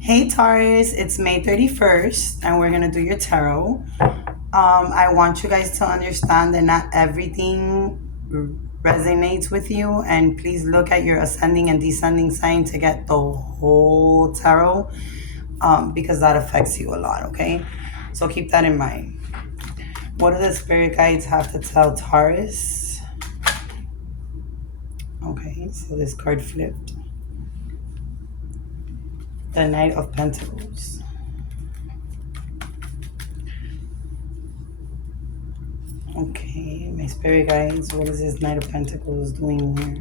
Hey Taurus, it's May 31st and we're going to do your tarot. I want you guys to understand that not everything resonates with you, and please look at your ascending and descending sign to get the whole tarot, because that affects you a lot, okay? So keep that in mind. What do the spirit guides have to tell Taurus? Okay, so this card flipped. The Knight of Pentacles. Okay, my spirit guides, what is this Knight of Pentacles doing here?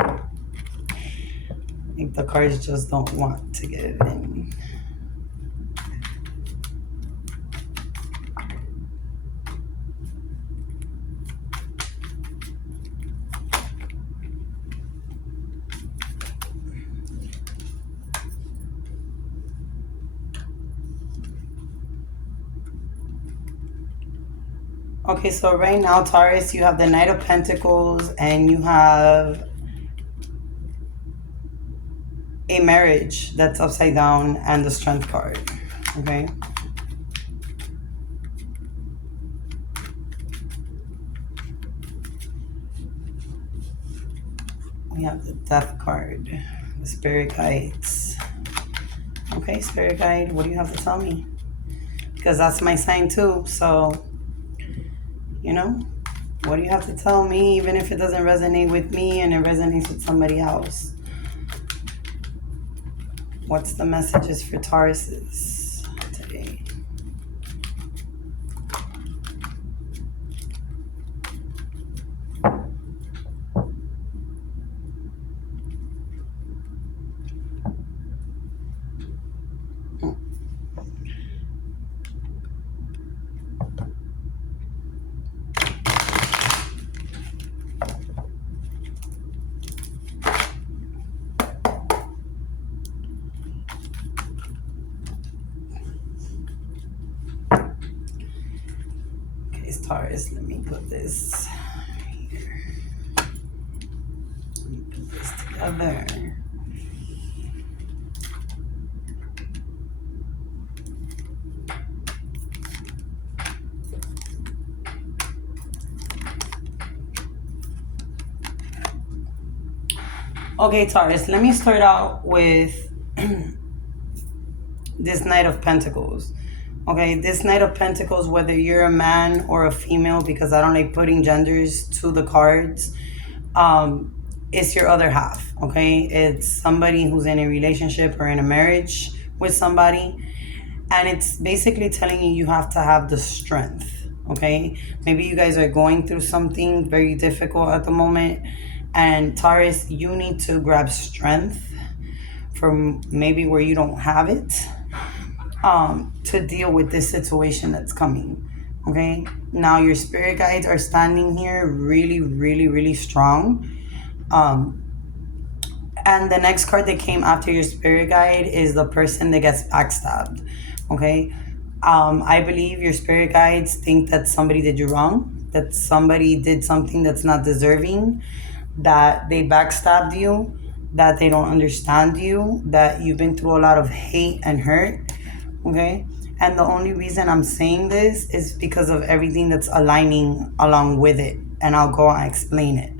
I think the cards just don't want to give in. Okay, so right now, Taurus, you have the Knight of Pentacles and you have a marriage that's upside down and the Strength card, okay? We have the Death card, the Spirit Guides. Okay, Spirit Guide, what do you have to tell me? Because that's my sign too, so, you know, what do you have to tell me, even if it doesn't resonate with me and it resonates with somebody else? What's the messages for Tauruses today? Taurus, let me put this here. Let me put this together. Okay, Taurus, let me start out with this Knight of Pentacles. Okay, this Knight of Pentacles, whether you're a man or a female, because I don't like putting genders to the cards, it's your other half, okay? It's somebody who's in a relationship or in a marriage with somebody, and it's basically telling you have to have the strength, okay? Maybe you guys are going through something very difficult at the moment, and Taurus, you need to grab strength from maybe where you don't have it, to deal with this situation that's coming, okay? Now your spirit guides are standing here really, really, really strong. And the next card that came after your spirit guide is the person that gets backstabbed, okay? I believe your spirit guides think that somebody did you wrong, that somebody did something that's not deserving, that they backstabbed you, that they don't understand you, that you've been through a lot of hate and hurt, okay? And the only reason I'm saying this is because of everything that's aligning along with it, and I'll go and explain it.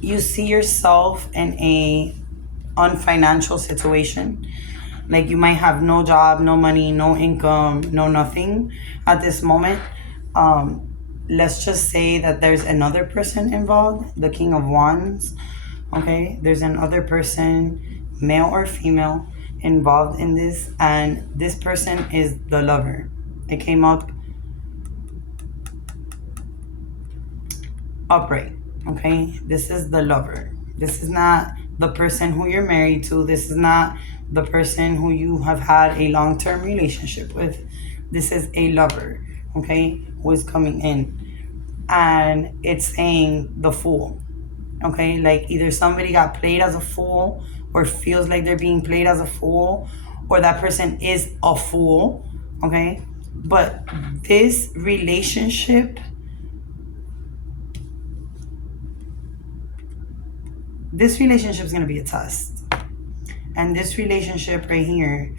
You see yourself in a unfinancial situation, like you might have no job, no money, no income, no nothing at this moment. Let's just say that there's another person involved, the King of Wands, okay? There's another person, male or female, involved in this, and this person is the lover. It came up upright, okay? This is the lover. This is not the person who you're married to. This is not the person who you have had a long-term relationship with. This is a lover, okay, who is coming in. And it's saying the fool, okay? Like either somebody got played as a fool or feels like they're being played as a fool, or that person is a fool, okay? But this relationship This relationship is going to be a test. And this relationship right here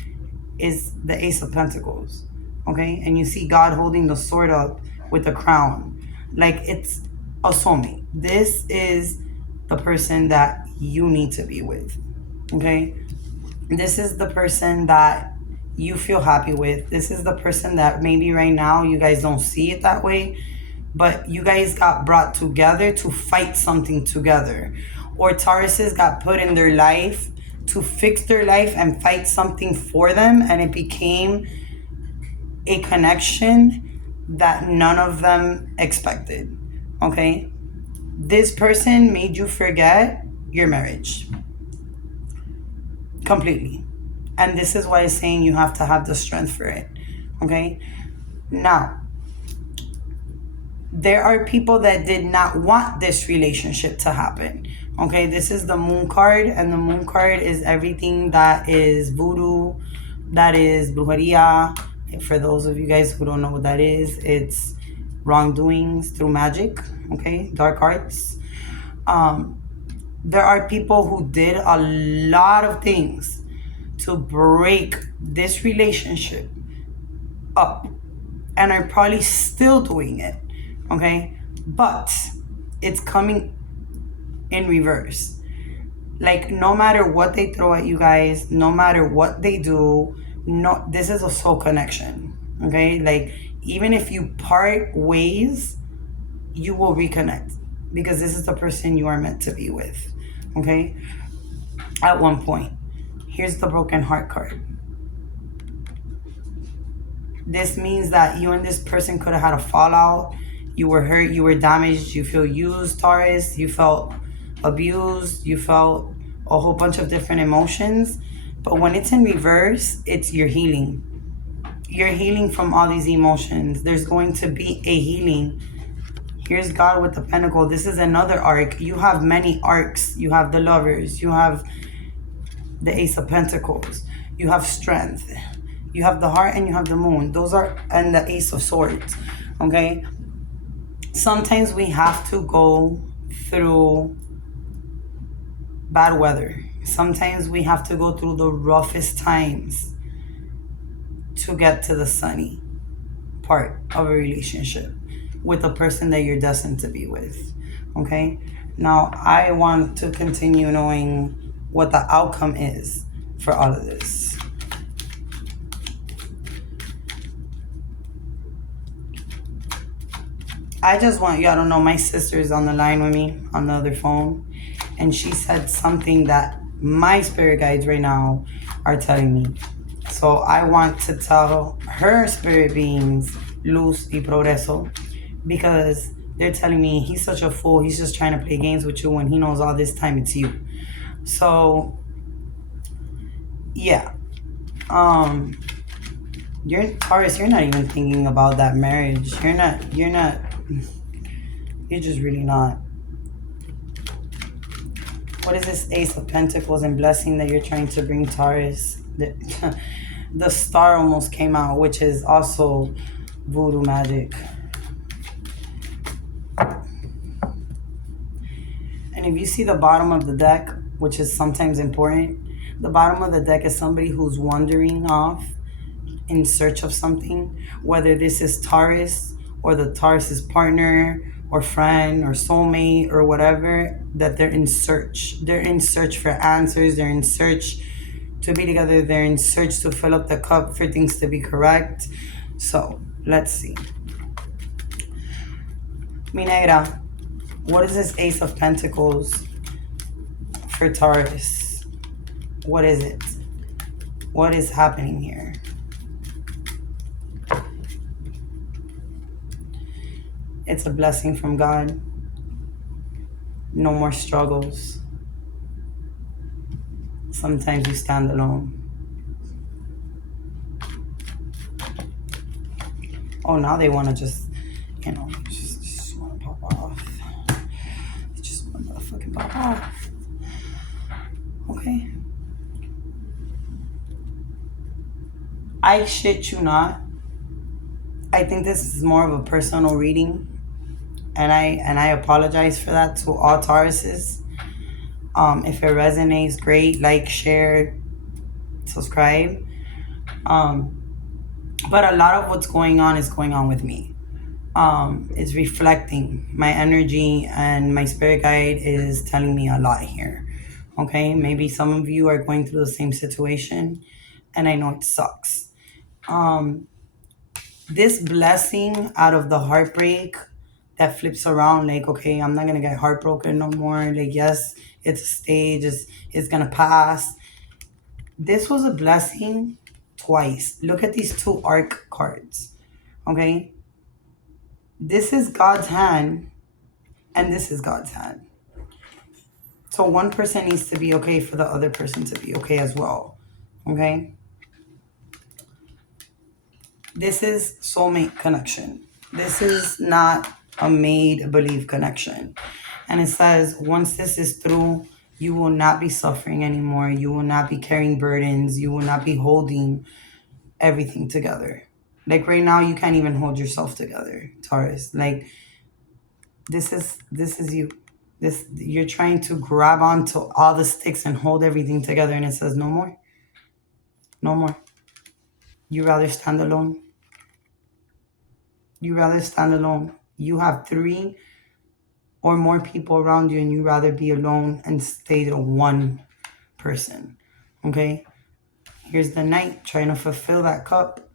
is the Ace of Pentacles. Okay? And you see God holding the sword up with the crown. Like it's a soulmate. This is the person that you need to be with. Okay? This is the person that you feel happy with. This is the person that maybe right now you guys don't see it that way, but you guys got brought together to fight something together. Or Tauruses got put in their life to fix their life and fight something for them, and it became a connection that none of them expected. Okay? This person made you forget your marriage completely. And this is why it's saying you have to have the strength for it. Okay? Now, there are people that did not want this relationship to happen. Okay? This is the Moon card, and the Moon card is everything that is voodoo, that is brujeria. For those of you guys who don't know what that is, it's wrongdoings through magic. Okay? Dark arts. There are people who did a lot of things to break this relationship up and are probably still doing it. Okay? But it's coming in reverse. Like, no matter what they throw at you guys, no matter what they do, no, this is a soul connection. Okay? Like, even if you part ways, you will reconnect, because this is the person you are meant to be with. Okay? At one point. Here's the broken heart card. This means that you and this person could have had a fallout. You were hurt, you were damaged, you feel used, Taurus. You felt abused, you felt a whole bunch of different emotions. But when it's in reverse, it's your healing. You're healing from all these emotions. There's going to be a healing. Here's God with the Pentacle. This is another arc. You have many arcs. You have the Lovers. You have the Ace of Pentacles. You have Strength. You have the Heart, and you have the Moon. Those are, and the Ace of Swords. Okay? Sometimes we have to go through bad weather. Sometimes we have to go through the roughest times to get to the sunny part of a relationship with the person that you're destined to be with. Okay? Now, I want to continue knowing what the outcome is for all of this. I just want y'all to know my sister is on the line with me on the other phone, and she said something that my spirit guides right now are telling me. So I want to tell her spirit beings, Luz y Progreso, because they're telling me he's such a fool. He's just trying to play games with you when he knows all this time it's you. So, yeah. You're Taurus, you're not even thinking about that marriage. You're just really not. What is this Ace of Pentacles and blessing that you're trying to bring, Taurus? The Star almost came out, which is also voodoo magic. And if you see the bottom of the deck, which is sometimes important, the bottom of the deck is somebody who's wandering off in search of something, whether this is Taurus or the Taurus's partner or friend or soulmate or whatever, that they're in search. They're in search for answers. They're in search to be together. They're in search to fill up the cup for things to be correct. So, let's see. Mi negra, what is this Ace of Pentacles for Taurus? What is it? What is happening here? It's a blessing from God. No more struggles. Sometimes you stand alone. Oh, now they want to just want to pop off. They just want to motherfucking pop off. Okay. I shit you not. I think this is more of a personal reading. And I apologize for that to all Tauruses. If it resonates, great. Like, share, subscribe. Um, but a lot of what's going on is going on with me. It's reflecting my energy, and my spirit guide is telling me a lot here. Okay, maybe some of you are going through the same situation, and I know it sucks. Um, this blessing out of the heartbreak that flips around, like, okay, I'm not gonna get heartbroken no more. Like, yes, it's a stage, it's gonna pass. This was a blessing twice. Look at these two arc cards. Okay, this is God's hand, and this is God's hand. So one person needs to be okay for the other person to be okay as well. Okay, this is soulmate connection. This is not a made believe connection. And it says, once this is through, you will not be suffering anymore. You will not be carrying burdens. You will not be holding everything together. Like right now, you can't even hold yourself together, Taurus. Like this is you. This, you're trying to grab onto all the sticks and hold everything together, and it says no more, no more. You rather stand alone. You rather stand alone. You have three or more people around you, and you rather be alone and stay to one person. Okay? Here's the knight trying to fulfill that cup.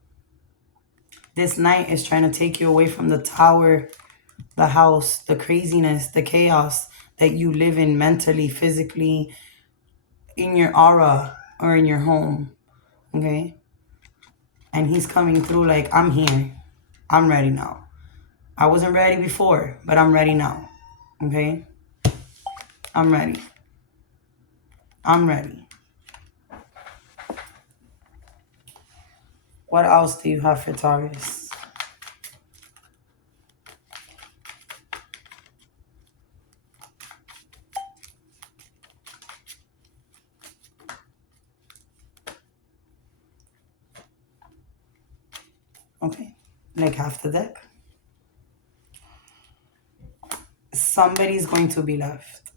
This knight is trying to take you away from the tower, the house, the craziness, the chaos that you live in mentally, physically, in your aura, or in your home. Okay? And he's coming through like, I'm here. I'm ready now. I wasn't ready before, but I'm ready now. Okay? I'm ready. I'm ready. What else do you have for Taurus? Okay, like half the deck. Somebody's going to be left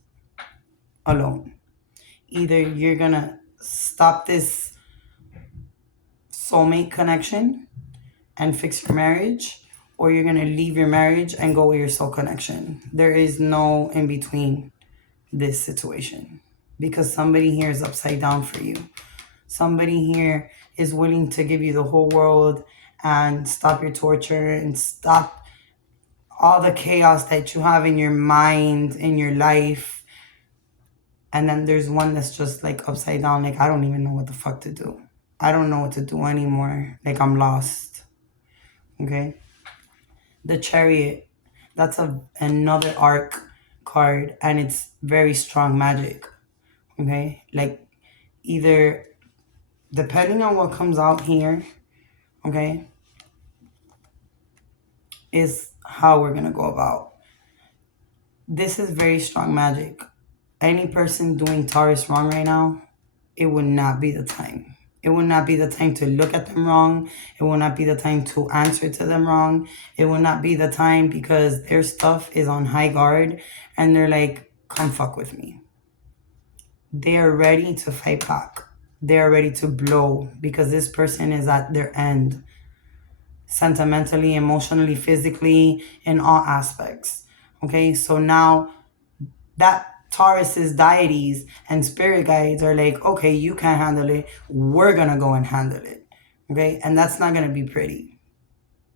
alone. Either you're gonna stop this soulmate connection and fix your marriage, or you're gonna leave your marriage and go with your soul connection. There is no in between this situation, because somebody here is upside down for you. Somebody here is willing to give you the whole world and stop your torture and stop all the chaos that you have in your mind, in your life. And then there's one that's just like upside down, like, I don't even know what the fuck to do. I don't know what to do anymore. Like, I'm lost. Okay? The Chariot, that's another arc card, and it's very strong magic. Okay? Like, either, depending on what comes out here, okay, is how we're gonna go about. This is very strong magic. Any person doing Taurus wrong right now, it would not be the time. It would not be the time to look at them wrong. It will not be the time to answer to them wrong. It will not be the time, because their stuff is on high guard and they're like, come fuck with me. They are ready to fight back. They are ready to blow, because this person is at their end. Sentimentally, emotionally, physically, in all aspects. Okay, so now that Taurus's deities and spirit guides are like, okay, you can't handle it. We're gonna go and handle it. Okay, and that's not gonna be pretty,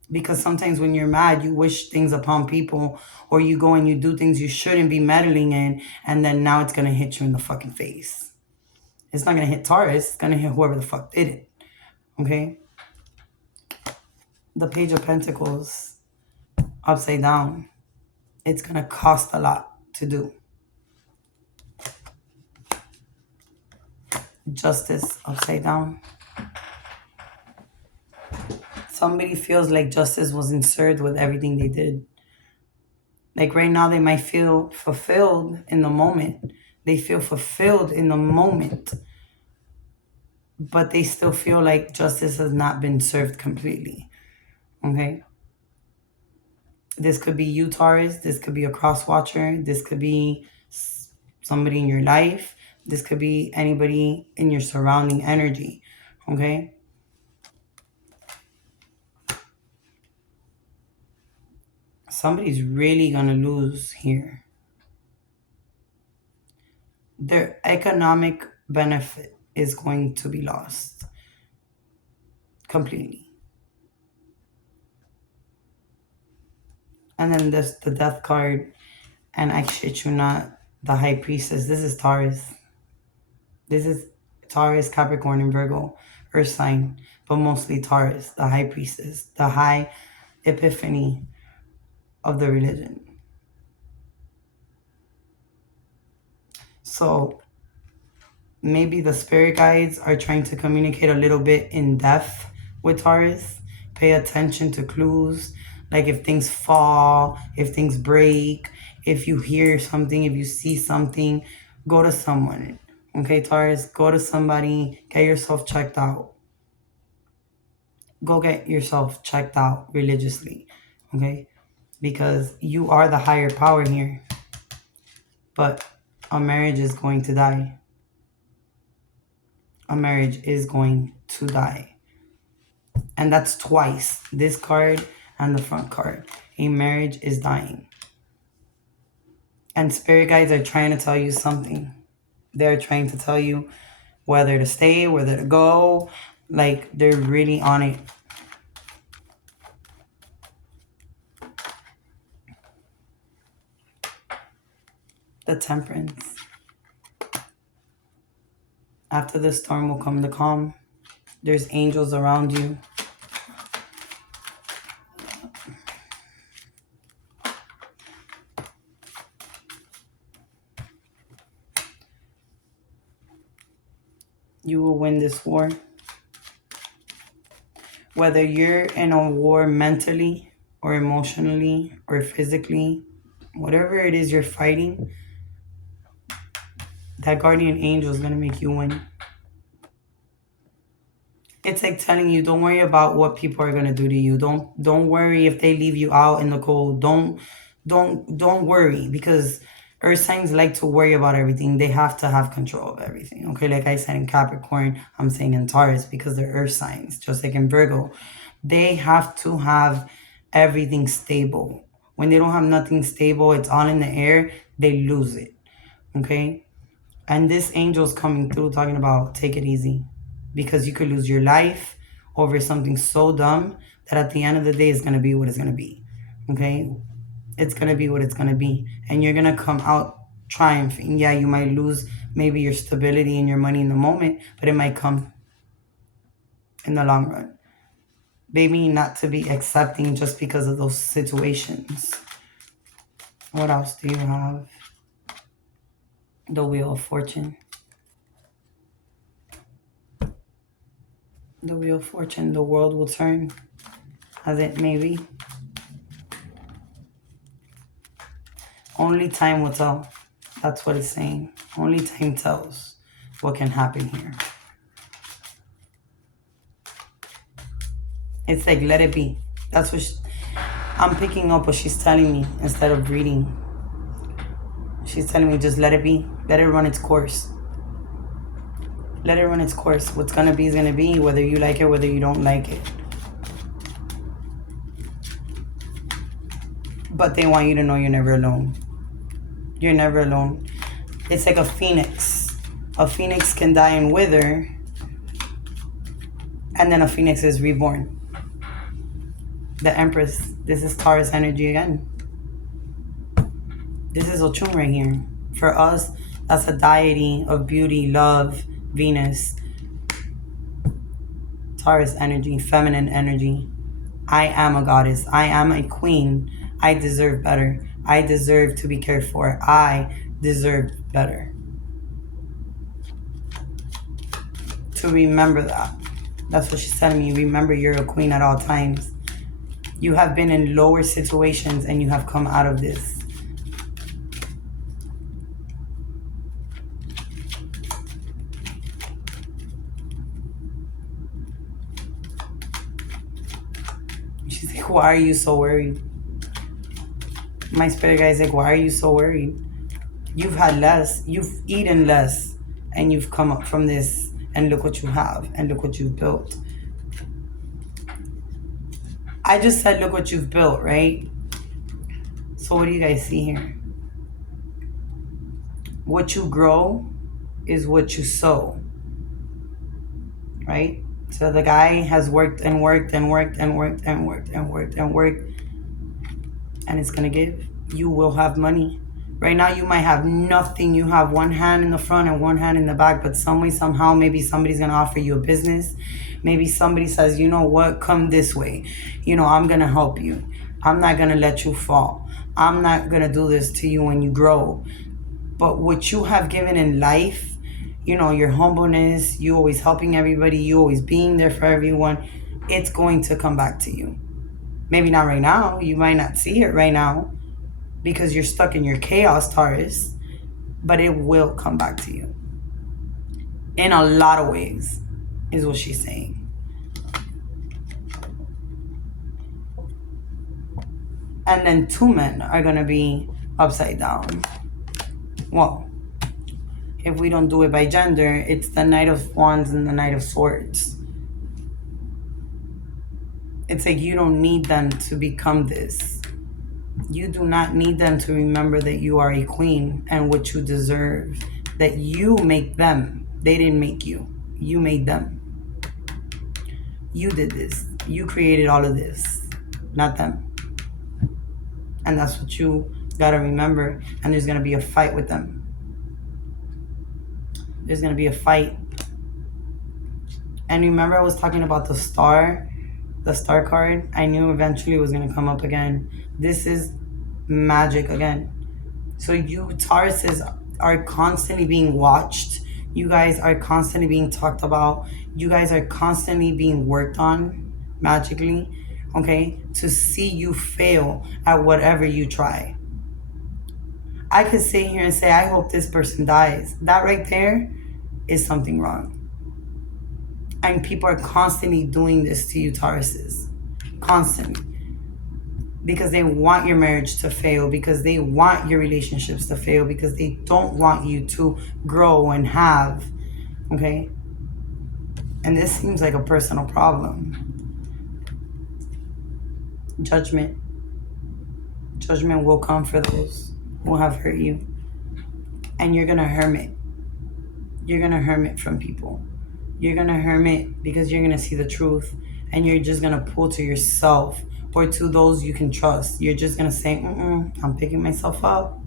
because sometimes when you're mad, you wish things upon people, or you go and you do things you shouldn't be meddling in, and then now it's gonna hit you in the fucking face. It's not gonna hit Taurus. It's gonna hit whoever the fuck did it. Okay. The Page of Pentacles upside down. It's gonna cost a lot to do. Justice upside down. Somebody feels like justice wasn't served with everything they did. Like right now, they might feel fulfilled in the moment. They feel fulfilled in the moment, but they still feel like justice has not been served completely. Okay? This could be you, Taurus. This could be a cross watcher. This could be somebody in your life. This could be anybody in your surrounding energy, okay? Somebody's really going to lose here. Their economic benefit is going to be lost completely. And then there's the death card, and I shit you not, the high priestess. This is Taurus. This is Taurus, Capricorn, and Virgo, earth sign, but mostly Taurus, the high priestess, the high epiphany of the religion. So maybe the spirit guides are trying to communicate a little bit in depth with Taurus. Pay attention to clues, like if things fall, if things break, if you hear something, if you see something, go to someone. Okay, Taurus, go to somebody, get yourself checked out. Go get yourself checked out religiously, okay? Because you are the higher power here. But a marriage is going to die. A marriage is going to die. And that's twice. This card and the front card. A marriage is dying. And spirit guides are trying to tell you something. They're trying to tell you whether to stay, whether to go. Like, they're really on it. The Temperance. After the storm will come the calm. There's angels around you. You will win this war. Whether you're in a war mentally or emotionally or physically, whatever it is you're fighting, that guardian angel is going to make you win. It's like telling you, don't worry about what people are going to do to you. Don't worry if they leave you out in the cold. Don't worry, because earth signs like to worry about everything. They have to have control of everything. Okay, like I said in Capricorn, I'm saying in Taurus because they're earth signs, just like in Virgo. They have to have everything stable. When they don't have nothing stable, it's all in the air, they lose it. Okay? And this angel's coming through talking about take it easy. Because you could lose your life over something so dumb that at the end of the day, it's going to be what it's going to be. Okay? It's going to be what it's going to be. And you're going to come out triumphing. Yeah, you might lose maybe your stability and your money in the moment, but it might come in the long run. Maybe not to be accepting just because of those situations. What else do you have? The Wheel of Fortune. The Wheel of Fortune. The world will turn. As it may be. Only time will tell. That's what it's saying. Only time tells what can happen here. It's like, let it be. That's what I'm picking up what she's telling me instead of reading. She's telling me just let it be. Let it run its course. Let it run its course. What's going to be is going to be, whether you like it, whether you don't like it. But they want you to know you're never alone. You're never alone. It's like a phoenix. A phoenix can die and wither, and then a phoenix is reborn. The Empress. This is Taurus energy again. This is Ochun right here. For us, that's a deity of beauty, love, Venus. Taurus energy, feminine energy. I am a goddess. I am a queen. I deserve better. I deserve to be cared for. I deserve better. To remember that. That's what she's telling me. Remember, you're a queen at all times. You have been in lower situations and you have come out of this. She's like, why are you so worried? My spirit guy is like, why are you so worried? You've had less, you've eaten less, and you've come up from this, and look what you have, and look what you've built. I just said, look what you've built, right? So what do you guys see here? What you grow is what you sow, right? So the guy has worked and worked and worked and worked and worked and worked and worked, and it's gonna give. You will have money. Right now, you might have nothing. You have one hand in the front and one hand in the back, but some way, somehow, maybe somebody's gonna offer you a business. Maybe somebody says, you know what, come this way. You know, I'm gonna help you. I'm not gonna let you fall. I'm not gonna do this to you when you grow. But what you have given in life, you know, your humbleness, you always helping everybody, you always being there for everyone, it's going to come back to you. Maybe not right now. You might not see it right now because you're stuck in your chaos, Taurus, but it will come back to you. In a lot of ways, is what she's saying. And then 2 men are going to be upside down. Well, if we don't do it by gender, it's the Knight of Wands and the Knight of Swords. It's like you don't need them to become this. You do not need them to remember that you are a queen and what you deserve. That you make them. They didn't make you. You made them. You did this. You created all of this, not them. And that's what you gotta remember. And there's gonna be a fight with them. There's gonna be a fight. And remember I was talking about the star card? I knew eventually it was gonna come up again. This is magic again. So you Tauruses are constantly being watched. You guys are constantly being talked about. You guys are constantly being worked on magically, okay? To see you fail at whatever you try. I could sit here and say, I hope this person dies. That right there is something wrong. And people are constantly doing this to you, Tauruses. Constantly. Because they want your marriage to fail, because they want your relationships to fail, because they don't want you to grow and have, okay? And this seems like a personal problem. Judgment. Judgment will come for those who have hurt you. And you're gonna hermit. You're gonna hermit from people. You're gonna hermit because you're gonna see the truth, and you're just gonna pull to yourself or to those you can trust. You're just gonna say, I'm picking myself up,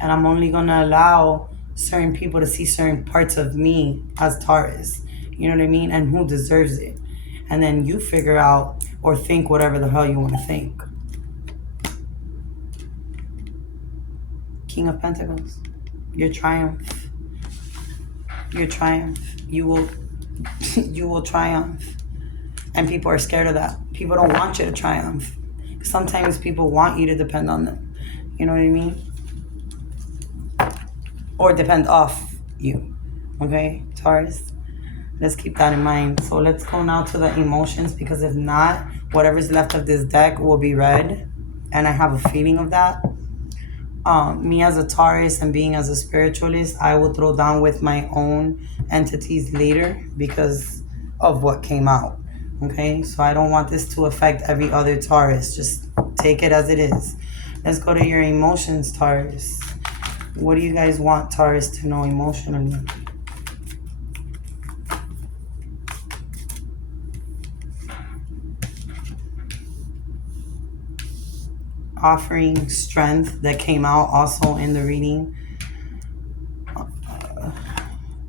and I'm only gonna allow certain people to see certain parts of me as Taurus. You know what I mean? And who deserves it. And then you figure out or think whatever the hell you want to think. King of Pentacles. Your triumph. Your triumph. You will triumph. And people are scared of that. People don't want you to triumph. Sometimes people want you to depend on them. You know what I mean? Or depend off you. Okay, Taurus? Let's keep that in mind. So let's go now to the emotions, because if not, whatever's left of this deck will be red. And I have a feeling of that. Me as a Taurus and being as a spiritualist, I will throw down with my own entities later because of what came out. Okay, so I don't want this to affect every other Taurus. Just take it as it is. Let's go to your emotions, Taurus. What do you guys want Taurus to know emotionally? Offering strength that came out also in the reading.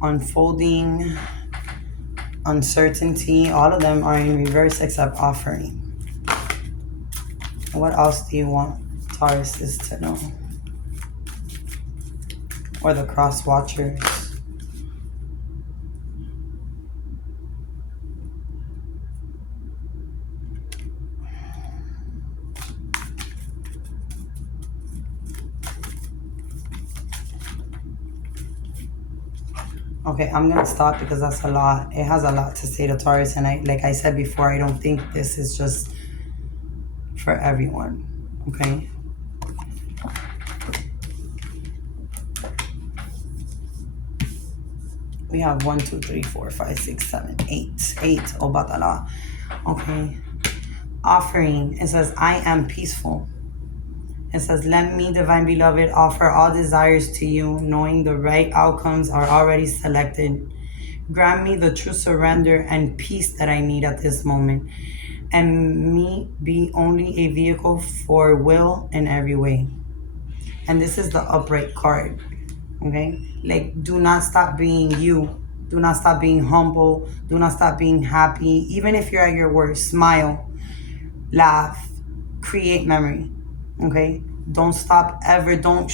Unfolding, uncertainty, all of them are in reverse except offering. What else do you want Taurus is to know? Or the cross watchers. Okay, I'm gonna stop because that's a lot. It has a lot to say to Taurus, and like I said before, I don't think this is just for everyone. Okay. We have 1, 2, 3, 4, 5, 6, 7, 8. 8. Oh, batala. Okay. Offering. It says, I am peaceful. It says, let me, divine beloved, offer all desires to you, knowing the right outcomes are already selected. Grant me the true surrender and peace that I need at this moment, and me be only a vehicle for will in every way. And this is the upright card. Okay? Like, do not stop being you. Do not stop being humble. Do not stop being happy. Even if you're at your worst, smile, laugh, create memory. Okay? Don't stop ever. Don't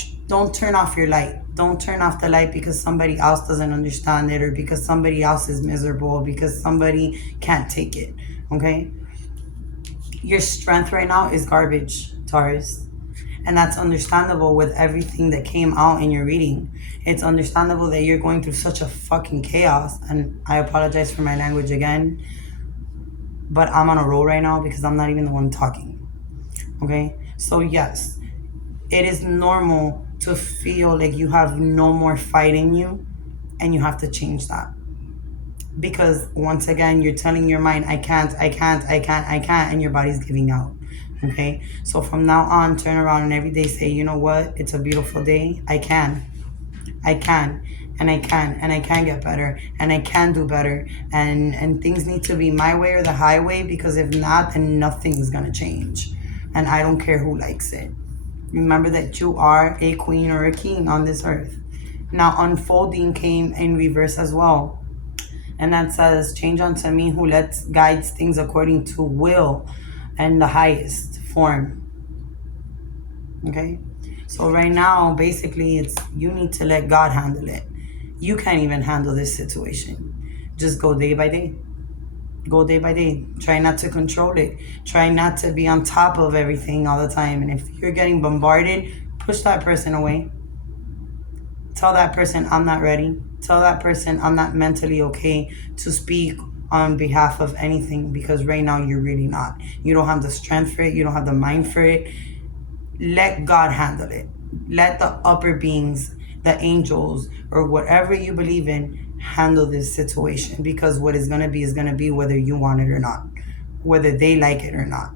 turn off your light. Don't turn off the light because somebody else doesn't understand it, or because somebody else is miserable, because somebody can't take it. Okay? Your strength right now is garbage, Taurus. And that's understandable with everything that came out in your reading. It's understandable that you're going through such a fucking chaos. And I apologize for my language again, but I'm on a roll right now because I'm not even the one talking. Okay? So yes, it is normal to feel like you have no more fight in you, and you have to change that. Because once again, you're telling your mind, I can't, and your body's giving out. Okay? So from now on, turn around and every day say, you know what? It's a beautiful day. I can, and I can get better, and I can do better. And things need to be my way or the highway, because if not, then nothing's gonna change. And I don't care who likes it. Remember that you are a queen or a king on this earth. Now, unfolding came in reverse as well. And that says, change unto me who lets guides things according to will and the highest form. Okay? So right now, basically, it's you need to let God handle it. You can't even handle this situation. Just go day by day. Go day by day. Try not to control it. Try not to be on top of everything all the time. And if you're getting bombarded, push that person away. Tell that person, I'm not ready. Tell that person, I'm not mentally okay to speak on behalf of anything, because right now you're really not. You don't have the strength for it. You don't have the mind for it. Let God handle it. Let the upper beings, the angels, or whatever you believe in, handle this situation, because what is going to be whether you want it or not, whether they like it or not.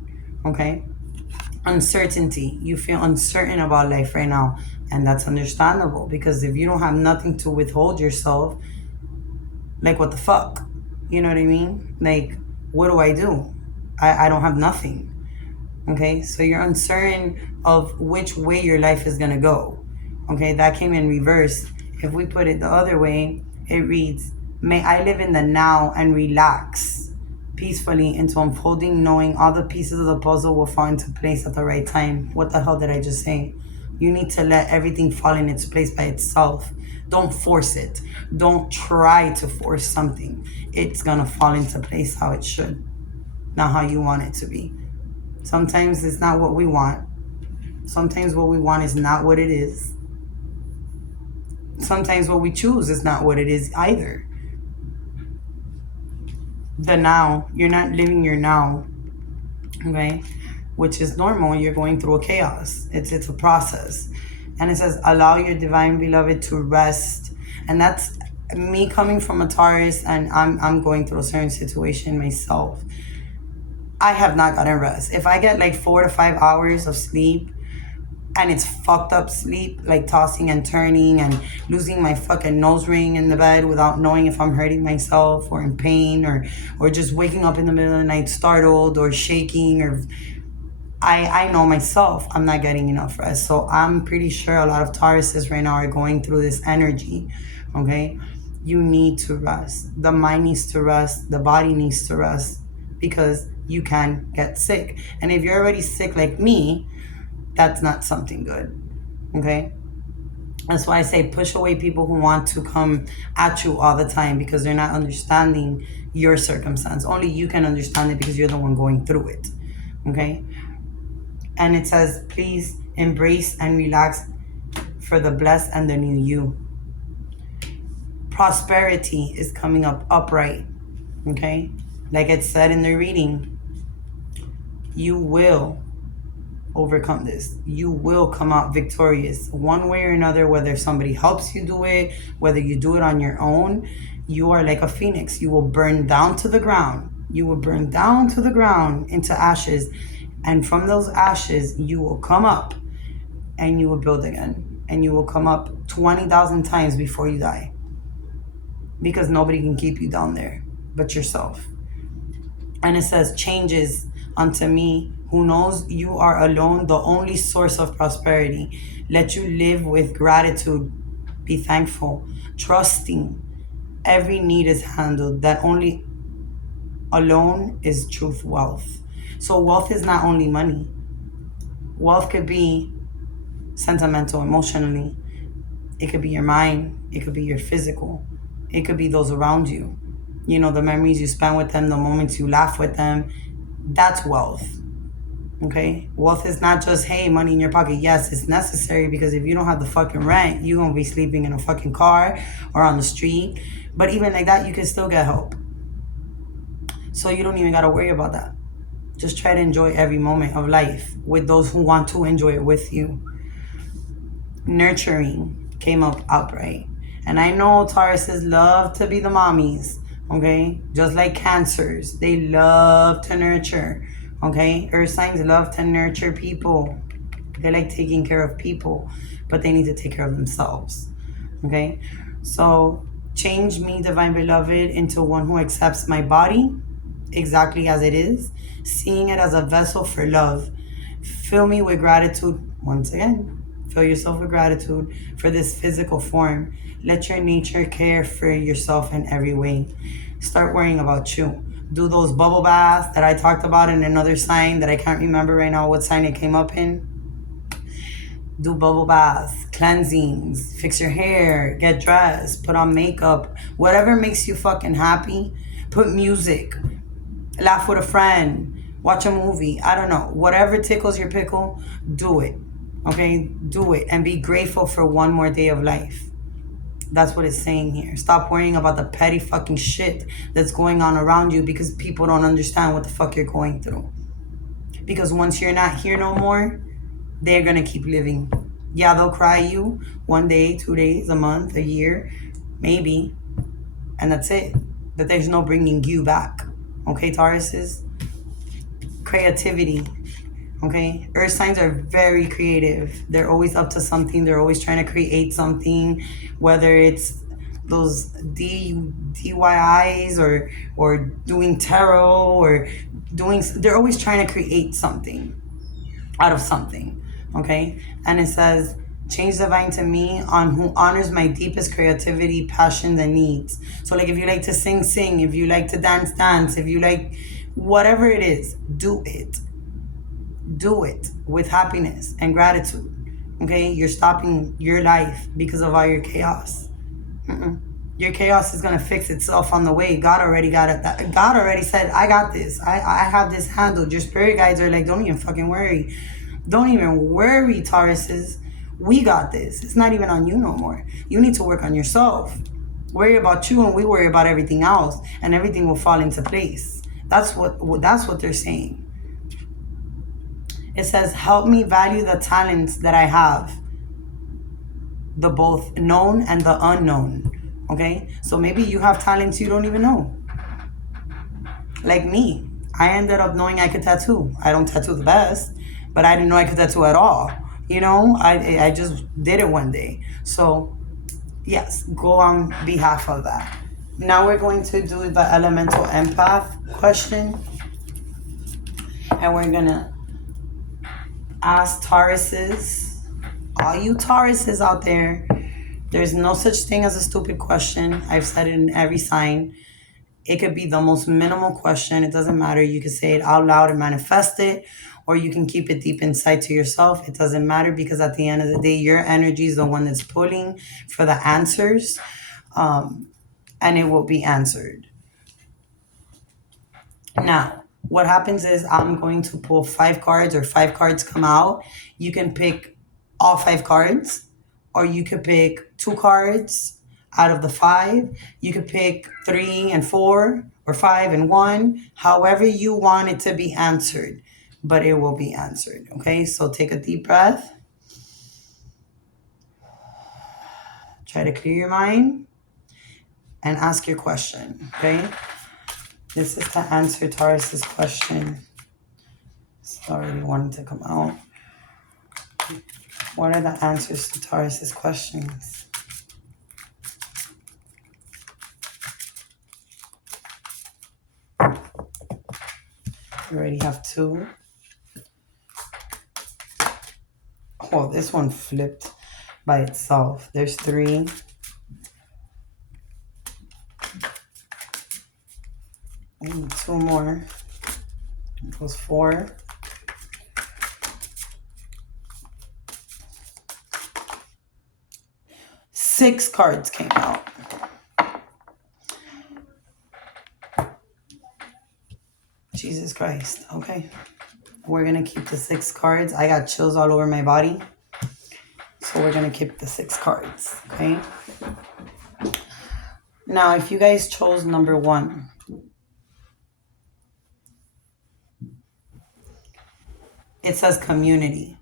Okay? Uncertainty. You feel uncertain about life right now, and that's understandable, because if you don't have nothing to withhold yourself, like, what the fuck? You know what I mean? Like, what do I do? I don't have nothing. Okay, so you're uncertain of which way your life is gonna go. Okay, that came in reverse. If we put it the other way, it reads, may I live in the now and relax peacefully into unfolding, knowing all the pieces of the puzzle will fall into place at the right time. What the hell did I just say? You need to let everything fall in its place by itself. Don't force it. Don't try to force something. It's gonna fall into place how it should, not how you want it to be. Sometimes it's not what we want. Sometimes what we want is not what it is. Sometimes what we choose is not what it is either. The now, you're not living your now, okay? Which is normal. You're going through a chaos. It's a process. And it says, allow your divine beloved to rest. And that's me coming from a Taurus, and I'm going through a certain situation myself. I have not gotten rest. If I get like 4 to 5 hours of sleep, and it's fucked up sleep, like tossing and turning and losing my fucking nose ring in the bed without knowing if I'm hurting myself or in pain, or just waking up in the middle of the night startled or shaking, or I know myself I'm not getting enough rest. So I'm pretty sure a lot of Tauruses right now are going through this energy. Okay? You need to rest. The mind needs to rest. The body needs to rest, because you can get sick. And if you're already sick like me, that's not something good. Okay? That's why I say push away people who want to come at you all the time, because they're not understanding your circumstance. Only you can understand it, because you're the one going through it. Okay? And it says, please embrace and relax for the blessed and the new you. Prosperity is coming up upright. Okay? Like it said in the reading, you will overcome this. You will come out victorious one way or another, whether somebody helps you do it, whether you do it on your own. You are like a phoenix. You will burn down to the ground. You will burn down to the ground into ashes. And from those ashes, you will come up and you will build again. And you will come up 20,000 times before you die. Because nobody can keep you down there but yourself. And it says, changes unto me, who knows you are alone, the only source of prosperity. Let you live with gratitude. Be thankful, trusting every need is handled. That only alone is truth wealth. So wealth is not only money. Wealth could be sentimental, emotionally. It could be your mind. It could be your physical. It could be those around you. You know, the memories you spend with them, the moments you laugh with them. That's wealth. Okay? Wealth is not just, hey, money in your pocket. Yes, it's necessary, because if you don't have the fucking rent, you're going to be sleeping in a fucking car or on the street. But even like that, you can still get help. So you don't even got to worry about that. Just try to enjoy every moment of life with those who want to enjoy it with you. Nurturing came up upright. And I know Tauruses love to be the mommies, okay? Just like Cancers, they love to nurture, okay? Earth signs love to nurture people. They like taking care of people, but they need to take care of themselves, okay? So change me, divine beloved, into one who accepts my body exactly as it is, seeing it as a vessel for love. Fill me with gratitude once again. Fill yourself with gratitude for this physical form. Let your nature care for yourself in every way. Start worrying about you. Do those bubble baths that I talked about in another sign that I can't remember right now what sign it came up in. Do bubble baths, cleansings, fix your hair, get dressed, put on makeup, whatever makes you fucking happy. Put music, laugh with a friend, watch a movie, I don't know. Whatever tickles your pickle, do it. Okay? Do it. And be grateful for one more day of life. That's what it's saying here. Stop worrying about the petty fucking shit that's going on around you, because people don't understand what the fuck you're going through. Because once you're not here no more, they're gonna keep living. Yeah, they'll cry you 1 day, 2 days, a month, a year, maybe. And that's it. But there's no bringing you back. Okay, Tauruses? Creativity. Okay? Earth signs are very creative. They're always up to something. They're always trying to create something, whether it's those DIYs or doing tarot or they're always trying to create something out of something. Okay? And it says, change divine to me, on who honors my deepest creativity, passions, and needs. So like if you like to sing, sing. If you like to dance, dance. If you like whatever it is, do it. Do it with happiness and gratitude. Okay? You're stopping your life because of all your chaos. Your chaos is going to fix itself on the way. God already got it. God already said, I got this. I have this handled. Your spirit guides are like, don't even fucking worry. Don't even worry, Tauruses. We got this. It's not even on you no more. You need to work on yourself. Worry about you and we worry about everything else, and everything will fall into place. That's what they're saying. It says, help me value the talents that I have, the both known and the unknown. Okay? So maybe you have talents you don't even know. Like me. I ended up knowing I could tattoo. I don't tattoo the best, but I didn't know I could tattoo at all. You know, I just did it one day. So, yes, go on behalf of that. Now we're going to do the elemental empath question. And we're going to ask Tauruses, all you Tauruses out there, there's no such thing as a stupid question. I've said it in every sign. It could be the most minimal question. It doesn't matter. You can say it out loud and manifest it, or you can keep it deep inside to yourself. It doesn't matter, because at the end of the day, your energy is the one that's pulling for the answers, and it will be answered. Now, what happens is I'm going to pull 5 cards, or 5 cards come out. You can pick all 5 cards, or you could pick 2 cards out of the 5. You could pick 3 and 4, or 5 and 1, however you want it to be answered. but it will be answered. Okay, so take a deep breath. Try to clear your mind and ask your question. Okay, this is to answer Taurus's question. It's already wanting to come out. What are the answers to Taurus's questions? We already have 2. Oh, this one flipped by itself. There's 3. I need 2 more. It was 4. 6 cards came out. Jesus Christ. Okay. We're going to keep the 6 cards. I got chills all over my body. So we're going to keep the 6 cards. Okay. Now, if you guys chose number 1, it says community.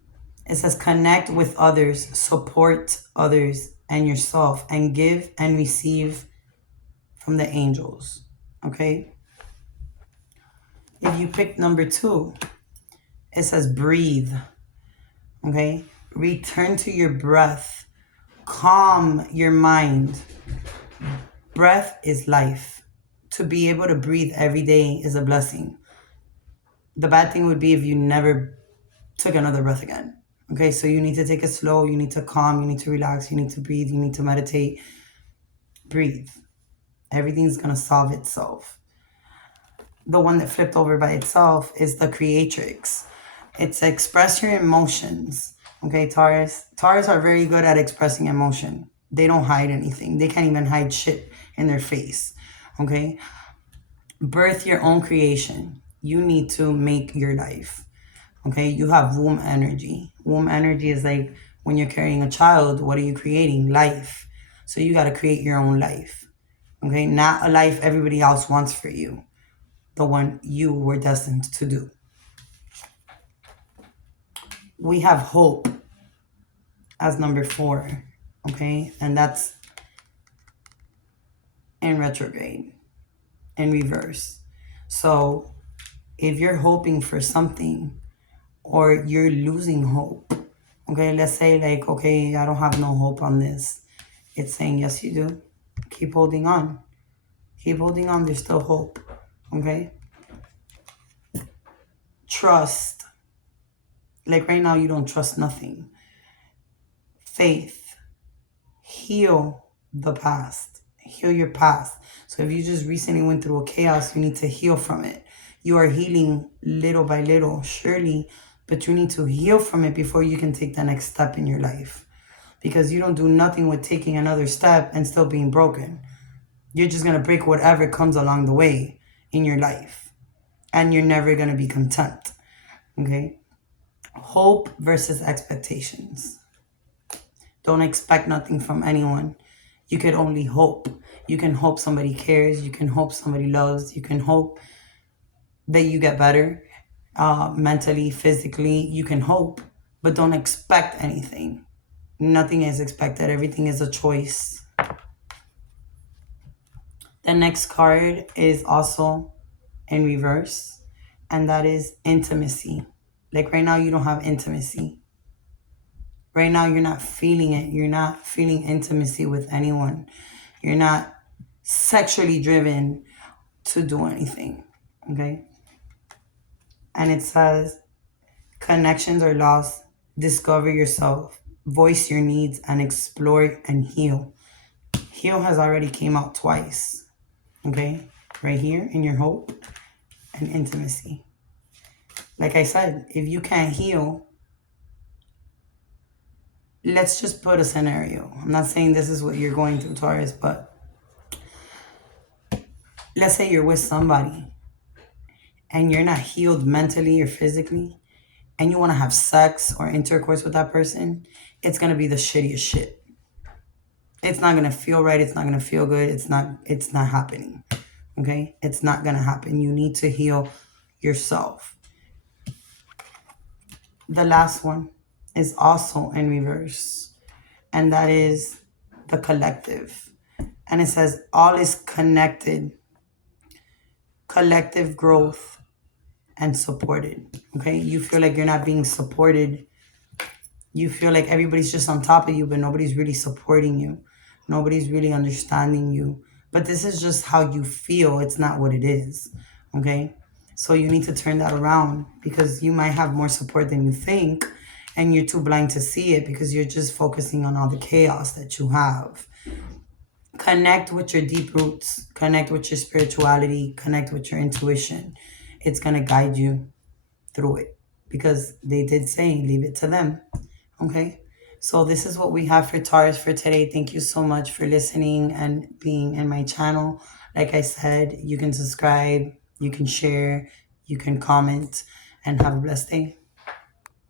It says connect with others, support others and yourself, and give and receive from the angels. Okay. If you pick number 2, it says breathe. Okay. Return to your breath. Calm your mind. Breath is life. To be able to breathe every day is a blessing. The bad thing would be if you never took another breath again. Okay, so you need to take it slow. You need to calm. You need to relax. You need to breathe. You need to meditate. Breathe. Everything's going to solve itself. The one that flipped over by itself is the creatrix. It's express your emotions. Okay, Taurus. Taurus are very good at expressing emotion. They don't hide anything. They can't even hide shit in their face. Okay? Birth your own creation. You need to make your life. Okay? You have womb energy. Womb energy is like when you're carrying a child, what are you creating? Life. So you got to create your own life. Okay? Not a life everybody else wants for you. The one you were destined to do. We have hope as number 4. Okay? And that's in retrograde, in reverse. So if you're hoping for something or you're losing hope, okay, let's say like, okay, I don't have no hope on this. It's saying, yes, you do. Keep holding on. Keep holding on. There's still hope. Okay? Trust. Like right now, you don't trust nothing. Faith. Heal the past. Heal your past. So if you just recently went through a chaos, you need to heal from it. You are healing little by little, surely, but you need to heal from it before you can take the next step in your life. Because you don't do nothing with taking another step and still being broken. You're just going to break whatever comes along the way in your life. And you're never going to be content. Okay? Hope versus expectations. Don't expect nothing from anyone. You could only hope. You can hope somebody cares. You can hope somebody loves. You can hope that you get better mentally, physically. You can hope, but don't expect anything. Nothing is expected. Everything is a choice. The next card is also in reverse, and that is intimacy. Like right now, you don't have intimacy. Right now, you're not feeling it. You're not feeling intimacy with anyone. You're not sexually driven to do anything, okay? And it says, connections are lost. Discover yourself. Voice your needs and explore and heal. Heal has already came out twice, okay? Right here in your hope and intimacy. Like I said, if you can't heal, let's just put a scenario. I'm not saying this is what you're going through, Taurus, but let's say you're with somebody and you're not healed mentally or physically, and you want to have sex or intercourse with that person, it's going to be the shittiest shit. It's not going to feel right. It's not going to feel good. It's not happening. Okay? It's not going to happen. You need to heal yourself. The last one is also in reverse, and that is the collective. And it says, all is connected, collective growth, and supported. Okay? You feel like you're not being supported. You feel like everybody's just on top of you, but nobody's really supporting you. Nobody's really understanding you. But this is just how you feel. It's not what it is. Okay? So you need to turn that around, because you might have more support than you think, and you're too blind to see it because you're just focusing on all the chaos that you have. Connect with your deep roots, connect with your spirituality, connect with your intuition. It's going to guide you through it, because they did say leave it to them. Okay. So this is what we have for Taurus for today. Thank you so much for listening and being in my channel. Like I said, you can subscribe, you can share, you can comment, and have a blessed day.